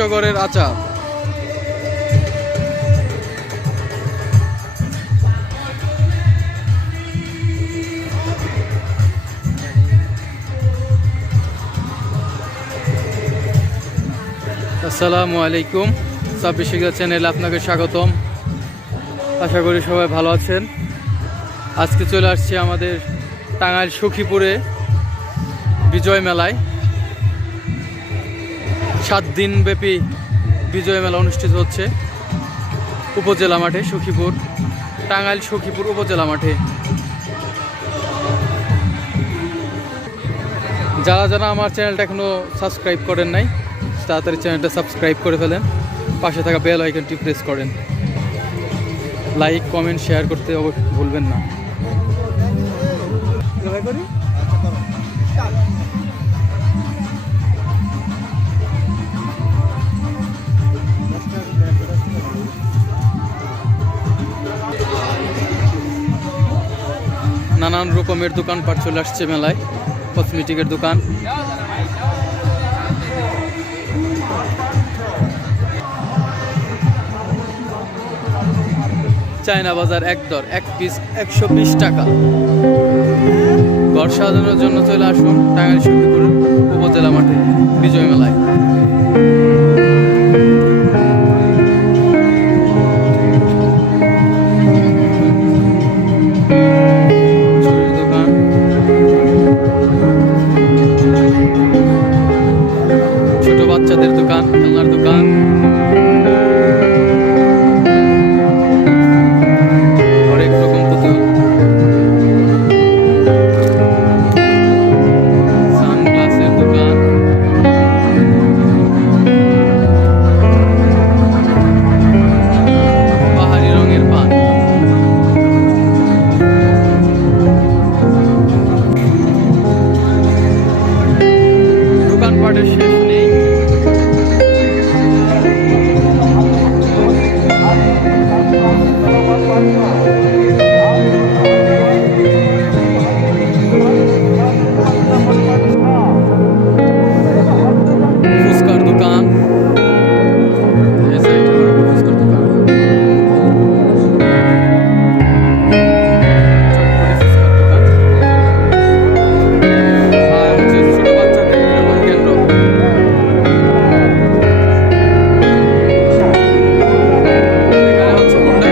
পঞ্চগড়ের আচার। আসসালামু আলাইকুম, 26 শিক্ষা চ্যানেলে আপনাকে স্বাগতম। আশা করি সবাই ভালো আছেন। আজকে চলে আসছি আমাদের টাঙ্গাইল সখীপুরে বিজয় মেলায়। 7 দিন ব্যাপী বিজয় মেলা অনুষ্ঠিত হচ্ছে উপজেলা মাঠে, সখীপুর, টাঙ্গাইল সখীপুর উপজেলা মাঠে। যারা যারা আমার চ্যানেলটা এখনো সাবস্ক্রাইব করেন নাই, তাড়াতাড়ি চ্যানেলটা সাবস্ক্রাইব করে ফেলেন, পাশে থাকা বেল আইকনটি প্রেস করেন, লাইক কমেন্ট শেয়ার করতে ভুলবেন না। নানান রকমের দোকানপাট চলে আসছে মেলায়, কসমেটিকের দোকান। চায়না বাজার এক দর, এক পিস 120 টাকা। ঘর সাজানোর জন্য চলে আসুন টাঙ্গাইল সখীপুর উপজেলা মাঠে বিজয় মেলায়। ছোট বাচ্চাদের দোকান, খেলনার দোকান, শেষ নেই। ফুচকার দোকান, ফুচকার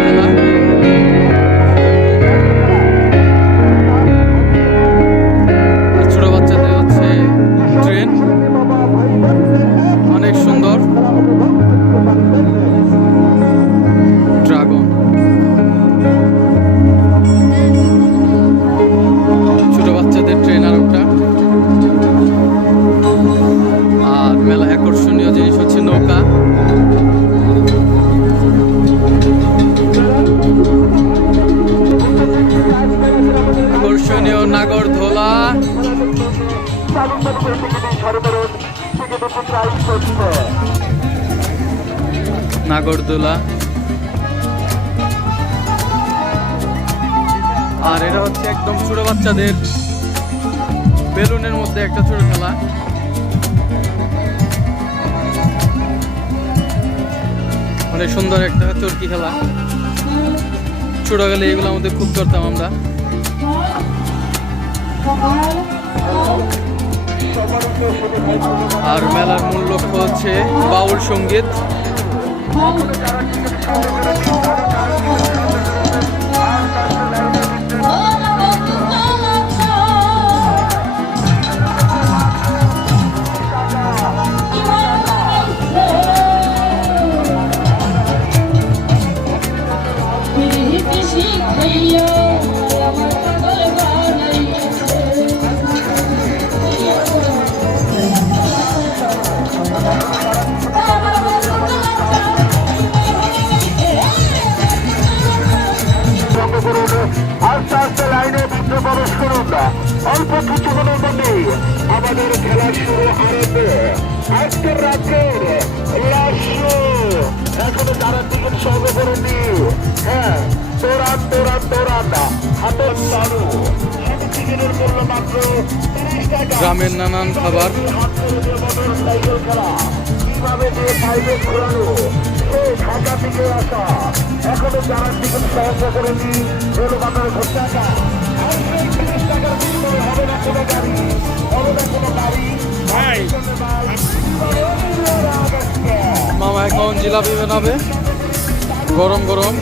দোকান, অনেক সুন্দর ড্রাগন, ছোট বাচ্চাদের ট্রেন আর একটা। আর মেলা আকর্ষণীয় জিনিস হচ্ছে নৌকা। আকর্ষণীয় নাগরদোলা, নাগরদোলা। আর এটা হচ্ছে একদম ছোট বাচ্চাদের বেলুনের মধ্যে একটা ছোট খেলা। অনেক সুন্দর একটা চরকি খেলা, ছোট গেলে এগুলো আমাদের খুব করতাম আমরা। আর মেলার মূল লক্ষ্য হচ্ছে বাউল সঙ্গীত। আস্তে আস্তে লাইনে ভিতরে প্রবেশ করুন। অল্প কিছুক্ষণের মধ্যে আমাদের খেলা শুরু আরম্ভ। আজকের রাত্রের এখনো যারা টিকিট সংগ্রহ করেননি, হ্যাঁ, দৌড়ান দৌড়ান দৌড়ান, হাতের চালু। টিকিটের মূল্য মাত্র 30 টাকা। গ্রামের নানান খাবার, হাত করে দিয়ে মোটর সাইকেল খেলা। কিভাবে দিয়ে পাইবে ঘোরানো সে ঢাকা থেকে আসা এখনো যারা টিকিট সহজ করেনি রেল বাজারে ঘুরতে টাকা আর সেই 30 টাকার বিনিময়ে হবে না কোনো গাড়ি, হবে না কোনো গাড়ি ভাই। মামা এখন জিলাপি বানাবে গরম গরম।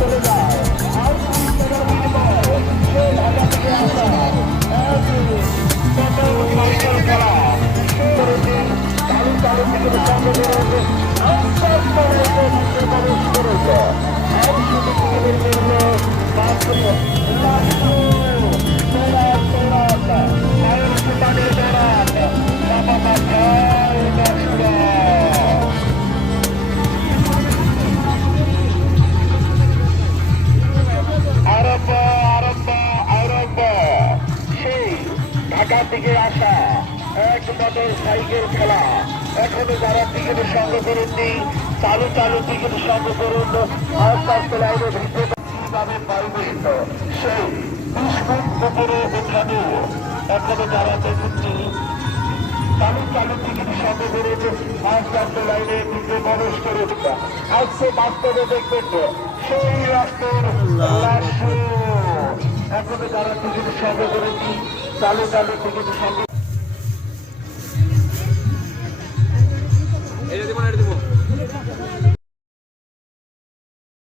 চলে যায় আর 30 টাকার বিনিময়ে সে ঢাকা থেকে আসা সাইকেল খেলা চালু চালু থেকে সঙ্গে বেরোবে প্রবেশ করেছে আর শুধু টিকিটের মূল্য মাত্র 1,900 ঢাকা থেকে আসা এক মোটর সাইকেল খেলা এখনো যারা টিকিটের সঙ্গে করেননি চালু চালু টিকিটের সঙ্গে করুন। আস্তে আস্তে লাইনে ভিতরে কিভাবে পাইবেন সেই বিস্কুট পুকুরে ওঠানো এখনো যারা দেখেননি চালু চালু টিকিট সঙ্গে করুন। আস্তে আস্তে লাইনে ভিতরে প্রবেশ করুন। আজকে বাস্তবে দেখবেন সেই রাষ্ট্রের এখনো যারা টিকিট সঙ্গে করেছি চালু চালু টিকিট সঙ্গে